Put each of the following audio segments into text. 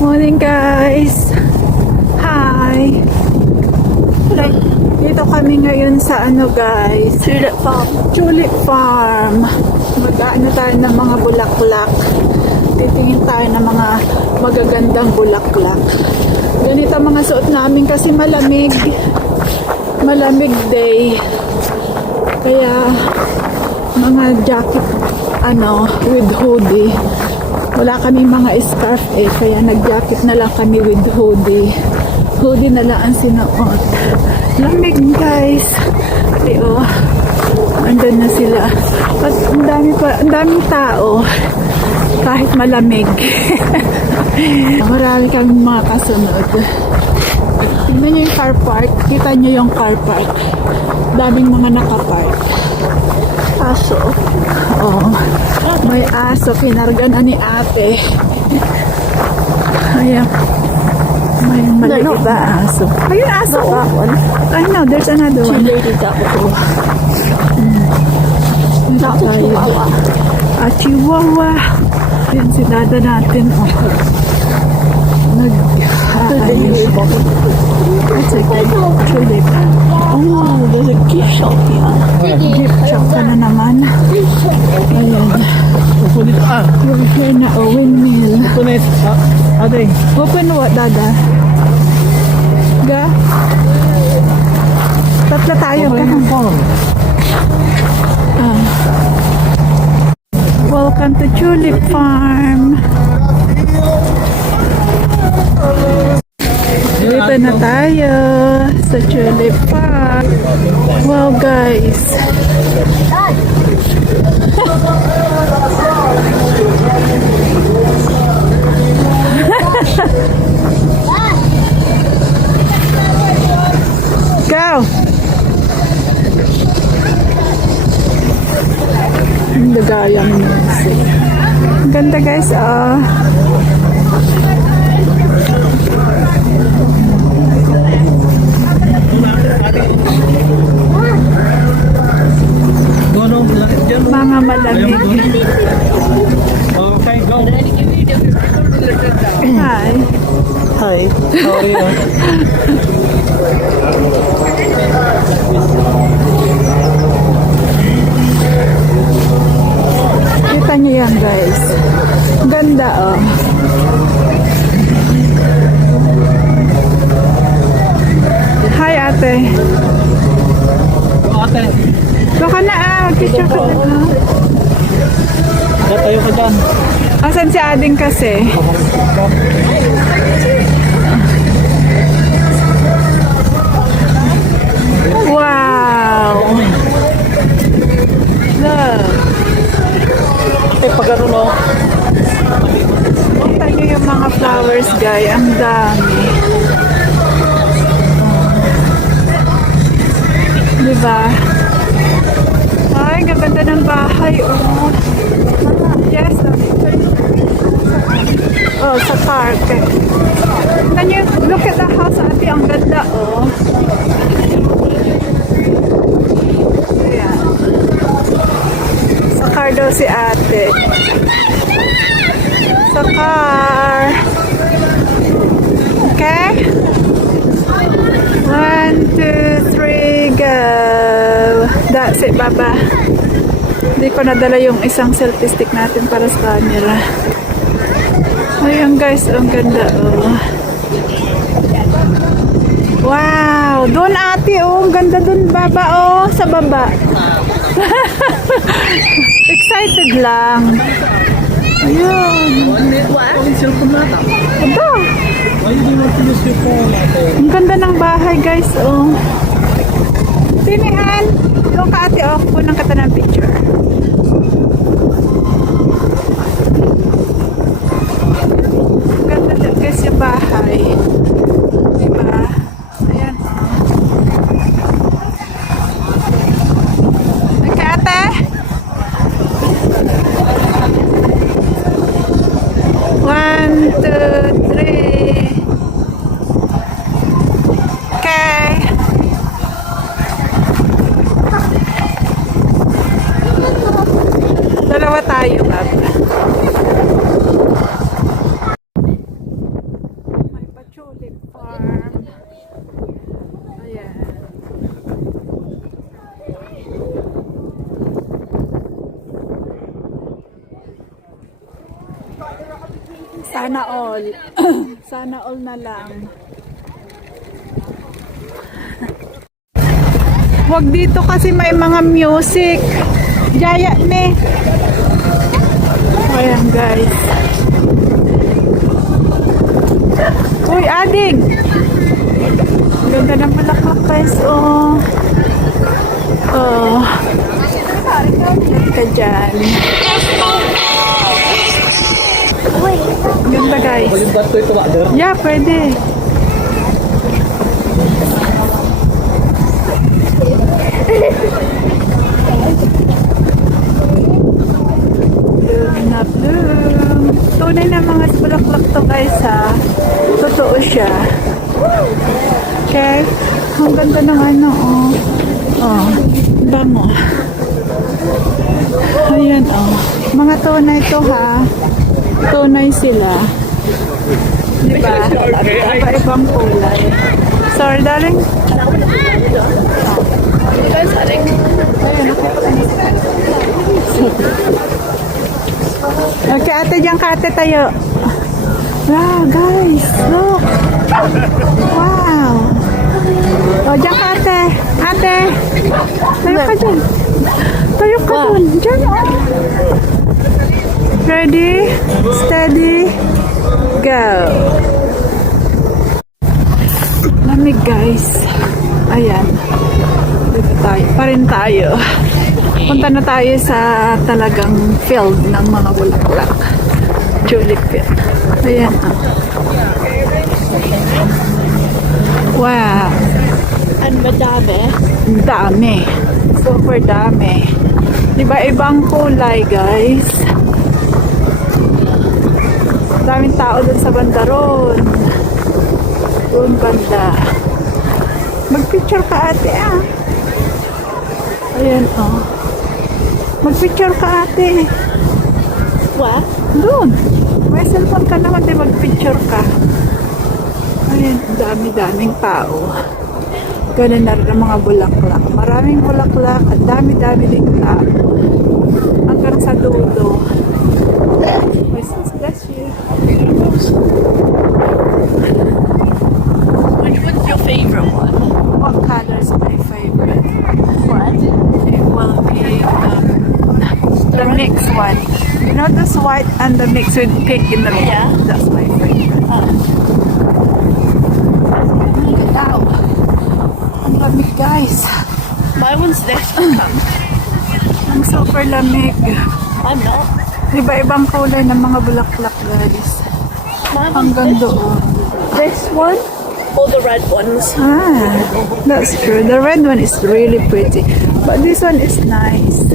Morning guys! Hi! Dito kami ngayon sa guys? Tulip Farm. Tulip Farm. Mag-ano tayo ng mga bulaklak. Titingin tayo ng mga magagandang bulaklak. Ganito mga suot namin kasi malamig. Malamig day. Kaya mga jacket with hoodie. Wala kami mga scarf kaya nag-jacket na lang kami with hoodie. Hoodie na lang ang sinuot. Lamig guys. Andun na sila. At ang daming tao. Kahit malamig. Marami kami mga kasunod. Tingnan nyo yung car park. Kita nyo yung car park. Daming mga nakapark. Aso. May aso. Kinarga na ni ate. Ayan. May maliit na aso. Ayun aso. I know, there's another one. Chihuahua. Chihuahua. Yan si dada natin. It's a tulip. Oh, there's a gift shop here. Gift shop ka na naman. Ayan. We're here na windmill. Open what, dada? Ga? Tatlo tayo ka. Welcome to Tulip Farm. Dito na tayo sa Tulip Farm. Wow guys. Go! Ang dagayang music. Ang ganda guys, mga malamig. Okay, go. Hi. Hi, how are you? Kita nyo yan guys. Ganda Hi ate. Ate, Baka na picture ka na. tayo ka dyan. Asan si Ading kasi? Wow! Look! Pag ano no? Kita nyo yung mga flowers guys. Ang dami. Diba? Ay, gaganda ng bahay. Yes. Sa park. Can you look at the house, ate? Ang ganda, Ayan. Sa car daw si ate. Sa car. Okay? 1, 2, 3, go! That's it, baba. Hindi ko nadala yung isang selfie stick natin para sa camera. Ayan guys, ang ganda Wow! Doon ate ang ganda doon baba sa baba. Excited lang. Ayun. Aba! Ang ganda ng bahay guys Sinihan! Doon ka ate kunan ka ng picture. Ganda din guys yung bahay. Diba? Ayan Okay ate? 1, 2, 3. Okay. Sana all. Sana all na lang. Wag dito kasi may mga music. Jaya ne. Ayan guys. Uy, ading. Ganda ng bulaklak guys. Oh. Oh. Ka dyan. Ganda guys. Volume bato ito, Mother. Yeah, pwede. Bloom na bloom. Tunay na mga bulaklak to guys ha. Totoo siya. Okay. Ang ganda ng ano oh. Oh. Bango. Ayan oh. Mga tunay to ha. Tunay sila. Diba? Iba-ibang kulay. Sorry, darling. Okay, ate, diyan ka ate tayo. Wow, guys. Look. Wow. O, diyan ka ate. Ate. Tayo ka dyan. Tayo ka dun. Diyan, oh. Ready, steady, go. Lamig guys. Ayan. Dito tayo. Pa rin tayo. Punta na tayo sa talagang field ng mga bulaklak. Tulip field. Ayan. Wow. And madami. Dami. Super dami. Diba ibang kulay guys? Daming tao dun sa banda ron. Doon banda. Mag-picture ka ate ah. Ayan oh. Mag-picture ka ate. Where? Doon. May cellphone ka naman di mag-picture ka. Ayan, dami-daming tao. Ganun na rin ang mga bulaklak. Maraming bulaklak at dami-dami ding tao. Hanggang sa dulo. My sis, bless you. Which one's your favourite one? What color is my favorite? What? It will be the mixed one. You know this white and the mix with pink in the middle? Yeah. That's my favorite. Wow. Ang lamig guys. My one's this one. Ang super lamig. I'm not. Iba-ibang kulay ng mga bulaklak guys. My one's Hanggang doon. this one or the red ones. Ah, that's true. The red one is really pretty. But this one is nice.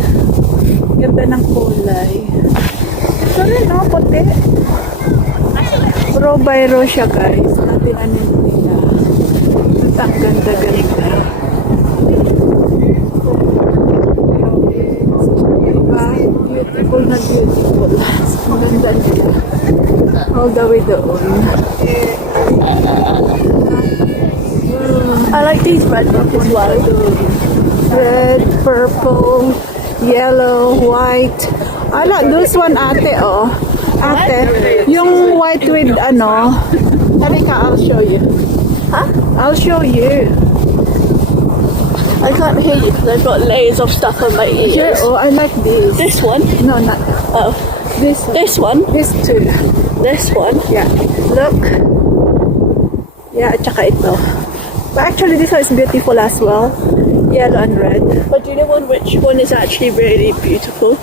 Ganda ng kulay. Ito rin, no? Puti. Row by row siya, guys. Natinanin nila. At ang ganda-ganda. Diba? Beautiful na beautiful. Ang ganda nila. All the way doon. I like these red ones as well. Red, purple, yellow, white. I like this one, ate, oh. Ate, yung white with ano. Halika, I'll show you. Huh? I'll show you. I can't hear you because I've got layers of stuff on my ears. Here, oh, I like this. This one. No, not Oh. this one. This one. This two. This one. Yeah. Look. Yeah, at saka ito. But actually, this one is beautiful as well. Yellow and red. But do you know which one is actually really beautiful?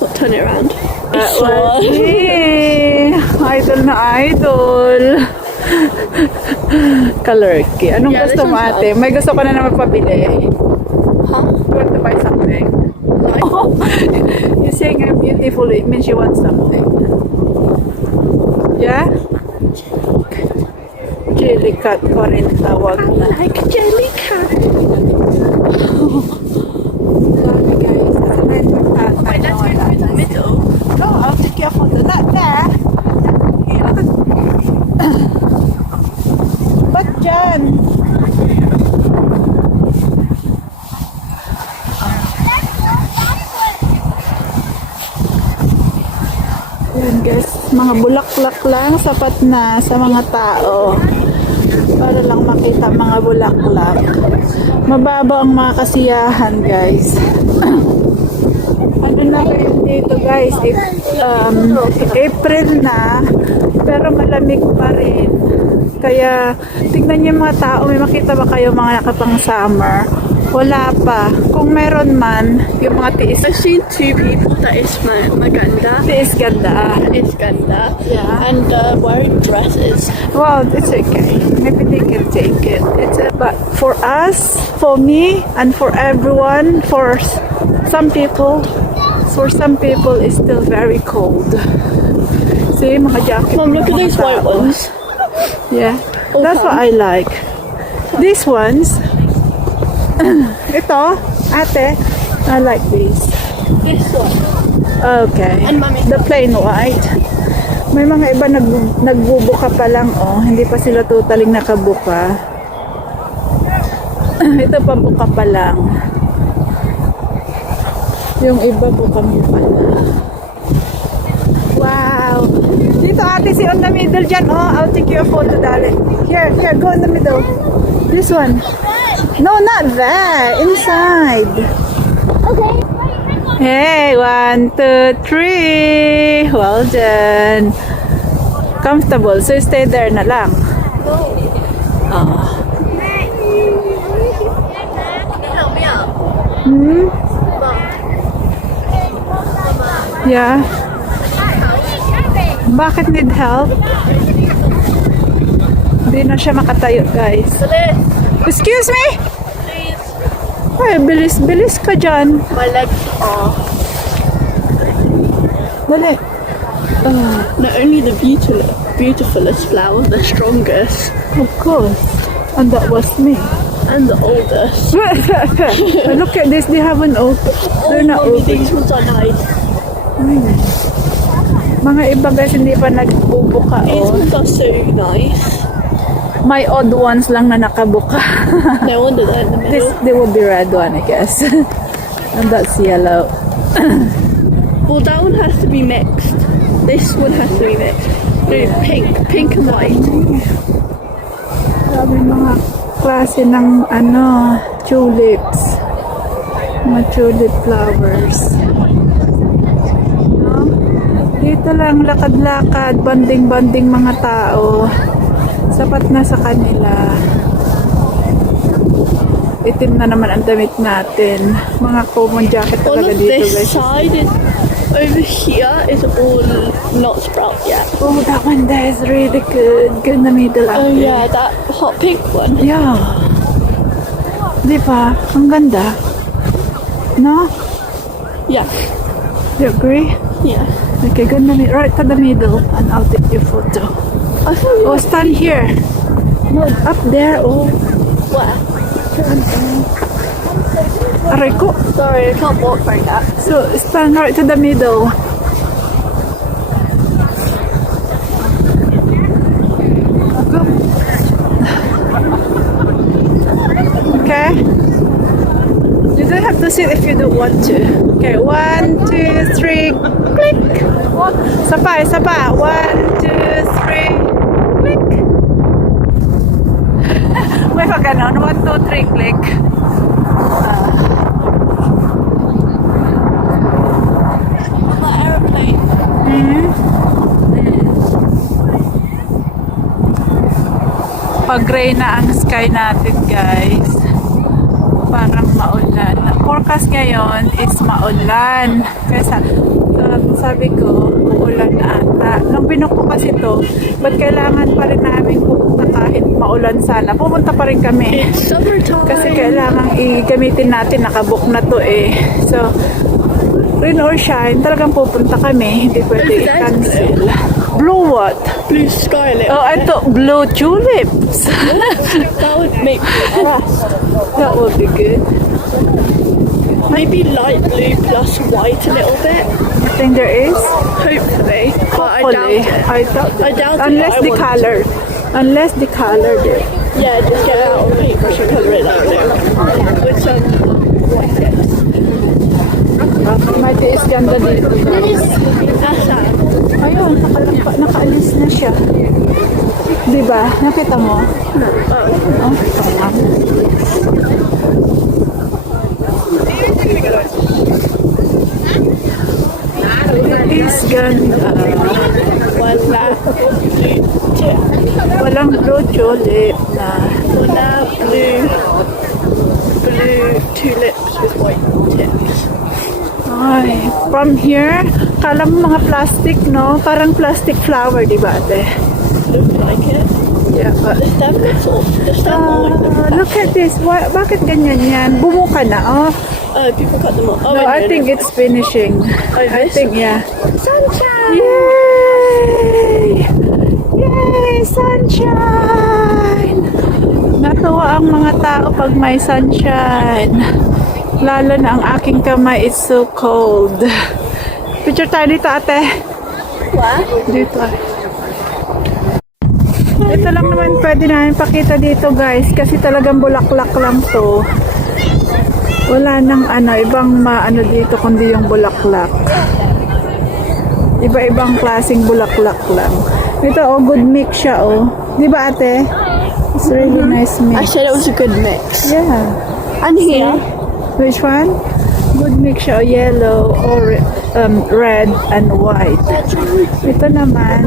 I'll turn it around. This one. Hey, idol na idol. Color key. Anong Yeah, gusto this mo one's ate? May gusto ka na naman pabili. Huh? You want to buy something? Oh, you're saying I'm beautiful. It means you want something. Yeah? Jelly cat pa rin tawag na. Like a jelly cat. Sorry guys. Wait, let's go through the middle. No, I'll be careful. Not there. Here. Ba't dyan? Ayan guys, mga bulaklak lang, sapat na sa mga tao. Para lang makita mga bulaklak. Mababa ang mga kasiyahan, guys. Ano na rin dito, guys? April na, pero malamig pa rin. Kaya, tignan niyo yung mga tao. May makita ba kayo mga nakapang summer? Wala pa. Kung meron man, yung mga tiis. I've seen two people that is maganda. Tiis ganda. It's ganda. Yeah. And wearing dresses. Well, it's okay. Maybe they can take it. But for us, for me, and for everyone, for some people, it's still very cold. See, mga jacket. Mom, look at mga those white tao. ones. Yeah, that's what I like. These ones, ito, ate, I like these. This one. Okay. And mommy. The plain white. May mga iba nagbubuka pa lang, oh. Hindi pa sila totaling nakabuka. Ito pa buka pa lang. Yung iba buka mo pa lang. Wow. Dito ate, si on the middle dyan, oh. I'll take your photo, darling. Here, go in the middle. This one. No, not that. Inside. Okay. Hey, 1, 2, 3. Well done. Comfortable. So stay there na lang. Oh. Help me out. Hmm? Yeah. Bakit need help? Hindi na siya makatayo, guys. Excuse me? Ay, bilis ka dyan. My legs are Dali. not only the beautifulest flower, the strongest Of course. And that was me. and the oldest. Look at this. They haven't opened. They're not Mommy, open. these ones are nice. Mga iba guys, hindi pa nagbubuka. These Oh. ones are so nice. May odd ones lang na nakabuka. No wonder they're in the This, middle. they will be red one, I guess. And that's yellow. Well, that one has to be mixed. This one has to be mixed. No, pink and white. Sabi mga klase ng tulips. Mga tulip flowers. No? Dito lang lakad-lakad, banding-banding mga tao. Sapat na sa kanila. Itim na naman ang damit natin. Mga common jacket All talaga of dito, this guys. side is over here is all not sprout yet. Oh, that one there is really good. Good in the middle Oh ate. yeah, that hot pink one. Yeah. Di ba? Ang ganda. No? Yeah, You agree? yeah. Okay, go in the right to the middle and I'll take your photo. I thought you Oh, stand here. No, up there. Oh, were. aray ko. Sorry, I can't walk like that. So, stand right to the middle. Go. Okay. You don't have to sit if you don't want to. Okay, 1, 2, 3, click. Sapa, sapa. 1, 2, 3, click. May pa ganon. 1, 2, 3, click. The aeroplane. Pag-gray na ang sky natin, guys. Parang maulan. Forecast ngayon is maulan. Kaya sabi ko, uulan na ata. Nung binuko kasi to, ba't kailangan pa rin namin pupunta kahit maulan sana? Pupunta pa rin kami. It's summertime. Kasi kailangan i-gamitin natin, nakabook na to eh. So, rain or shine, talagang pupunta kami. Hindi pwede i-cancel. Blue what? Blue sky a little. Oh, I thought blue tulips. That would make me impressed. That would be good. Maybe light blue plus white a little bit. I think there is. Hopefully. But Hopefully. I doubt it. I doubt it. I doubt it, Unless but I the want color. Unless the color there. Yeah, just get it out of paintbrush and colour it like blue. With some white tips. May tiis ganda dito, guys. Nasaan? Ayun, nakaalis na siya. Diba? Nakita mo? Oh, tama. Tiis ganda. Wala. Walang blue tulip na. Wala blue tulips with white tips. Ay, from here, kala mo mga plastic, no? Parang plastic flower, di ba, ate? Look like it. Yeah, but... The stem all look at this. Bakit ganyan yan? Bumuka na, oh. Oh, people cut them off. Oh, No, I think it's finishing. I this? think, yeah. sunshine. Yay! Yay! Sunshine! Natuwa ang mga tao pag may sunshine. Lalo na ang aking kamay is so cold. Picture tayo dito, ate. What? Dito. Ito lang naman pwede namin pakita dito, guys. Kasi talagang bulaklak lang to. Wala nang ibang maano dito kundi yung bulaklak. Iba-ibang klaseng bulaklak lang. Ito, oh, good mix siya, oh. Di ba, ate? It's really nice I mix. said it was a good mix. Yeah. And here, Which one? Good mix siya, oh, yellow, or red, and white. Ito naman,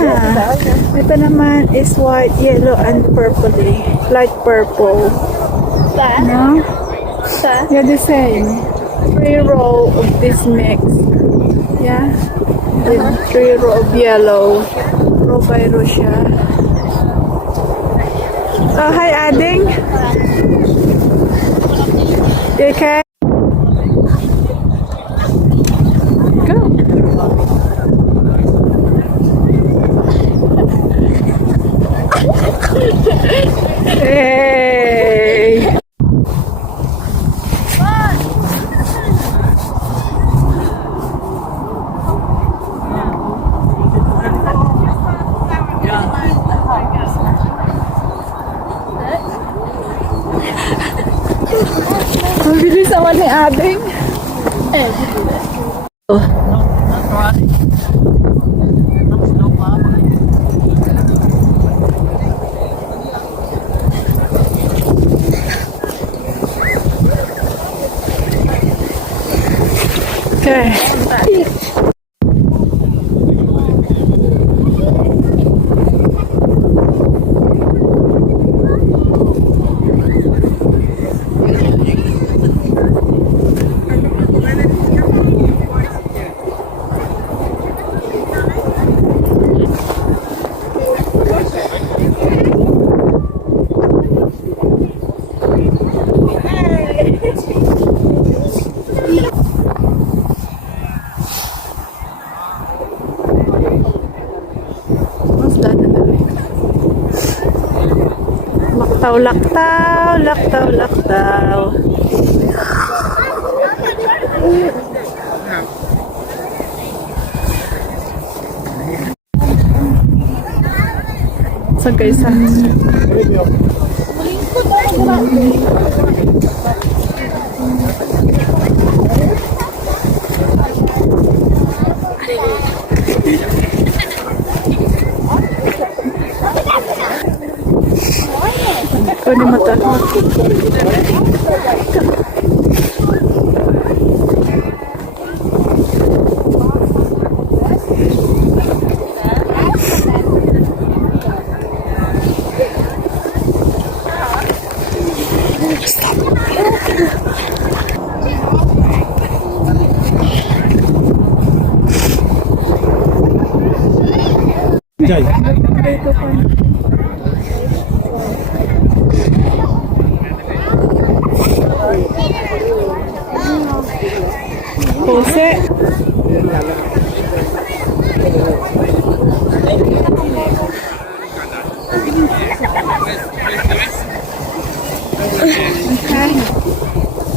yeah. Ito naman is white, yellow, and purpley. Light purple. there, No? there. Yeah, the same. 3 row of this mix. Yeah. Then 3 row of yellow. Row by row siya. Oh, hi, Ading. You okay? Go. Hey. Mabilis naman ni Ading. Oh. Okay. What's that? Laktaw, laktaw, laktaw, laktaw. Saan kayo sa? Kunin mo to. Jai. Pose. Okay.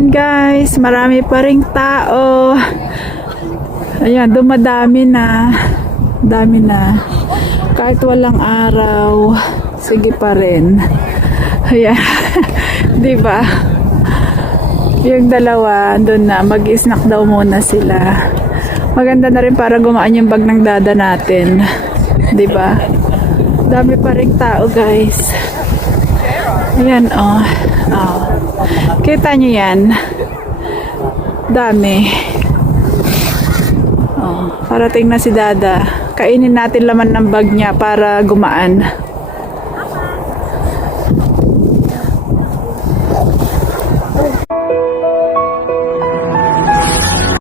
Ayan guys, marami pa ring tao. Ayan, dumadami na. Dami na. Kahit walang araw, sige pa rin. Ayan. Diba? Yung dalawa, doon na, mag-snack daw muna sila. Maganda na rin para gumaan yung bag ng dada natin. Diba? Dami pa ring tao guys. Ayan oh. Oh. Kita nyo yan? Dami. Oh, parating na si dada. Kainin natin laman ng bag niya para gumaan.